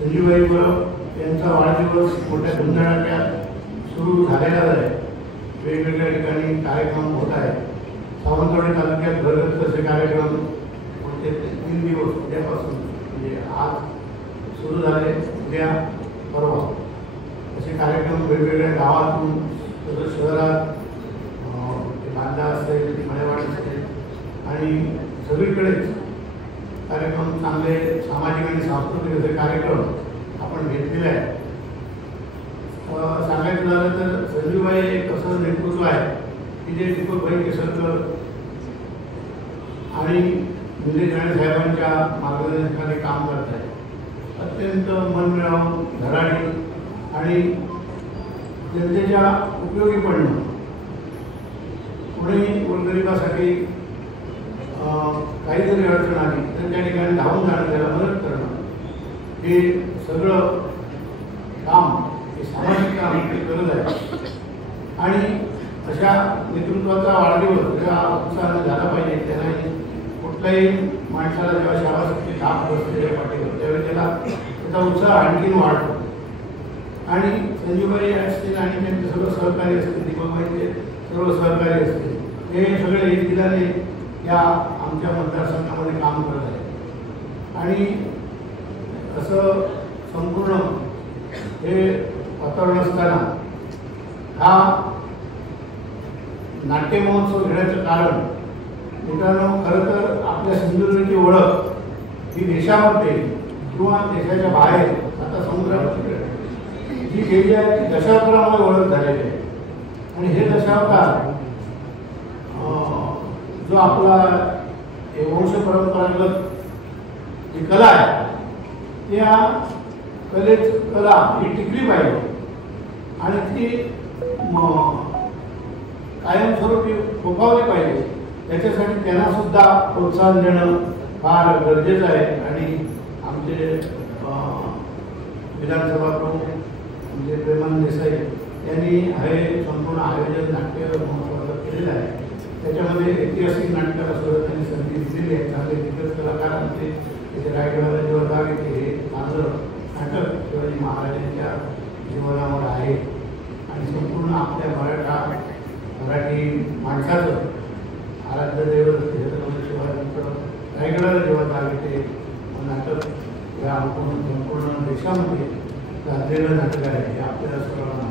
संजीवबाई परब यांचा वाढदिवस मोठ्या धुमधडाक्यात सुरू झालेला आहे. वेगवेगळ्या ठिकाणी कार्यक्रम होत आहेत. सावंतवाडी तालुक्यात घरगत असे कार्यक्रम पुढचे 3 दिवस उद्यापासून म्हणजे आज सुरू झाले, उद्या परवा असे कार्यक्रम वेगवेगळ्या गावातून तसंच शहरात बांधा असेल, मळेवाड असेल आणि सगळीकडेच कार्यक्रम चांगले सामाजिक आणि सांस्कृतिक असे कार्यक्रम आपण घेतलेले आहेत. सांगायचं झालं तर संजीवबाई एक असं नेतृत्व आहे की जे दीपकभाई केसरकर आणि निलेश राणे साहेबांच्या मार्गदर्शनाखाली काम करत आहे. अत्यंत मनमिळावू, धडाडी आणि जनतेच्या उपयोगी पडणं, कोणी गोरगरिबासाठी काही जरी अडचण आली तर त्या ठिकाणी धावून जाणं, त्याला मदत करणं, हे सगळं काम हे सामाजिक काम करत आहे. आणि अशा नेतृत्वाचा वाढदिवस जेव्हा उत्साहाने झाला पाहिजे, त्यांना कुठल्याही माणसाला जेव्हा शाबासकीची थाप बसते त्याच्या पाठीवर, त्यावेळी त्याचा उत्साह आणखीन वाढतो. आणि संजीवबाई असतील आणि त्यांचे सर्व सहकारी असतील, दीपकबाईंचे सर्व सहकारी असतील, हे सगळे एक दिलाने या आमच्या मतदारसंघामध्ये काम करत आहे. आणि असं संपूर्ण हे वातावरण असताना हा नाट्य महोत्सव घेण्याचं कारण मित्रांनो, खरं तर आपल्या सिंधुदुर्गाची ओळख ही देशामध्ये किंवा देशाच्या बाहेर आता समुद्रामध्ये जी गेली आहे ती दशावतारामुळे ओळख झालेली आहे. आणि हे दशावतार जो आपला वंश परंपरागत जी कला आहे त्या कला ही टिकली पाहिजे आणि ती कायमस्वरूपी फोफावली पाहिजे. त्याच्यासाठी त्यांना सुद्धा प्रोत्साहन देणं फार गरजेचं आहे. आणि आमचे विधानसभा प्रमुख म्हणजे प्रेमानंद देसाई यांनी हे संपूर्ण आयोजन नाट्य महोत्सवाचं केलेलं आहे. त्याच्यामध्ये ऐतिहासिक नाटकाला सुद्धा त्यांनी संधी दिलेली आहे. चांगले दिग्गज कलाकार आमचे त्याचे रायगडाला जेव्हा जाग येते हे चांगलं नाटक शिवाजी महाराजांच्या जीवनावर आहे. आणि संपूर्ण आपल्या मराठी माणसाचं आराध्य दैवत छत्रपती शिवाजींचं रायगडाला जेव्हा जाग येते नाटक या संपूर्ण देशामध्ये गाजलेलं नाटक आहे हे आपल्याला सर्वांना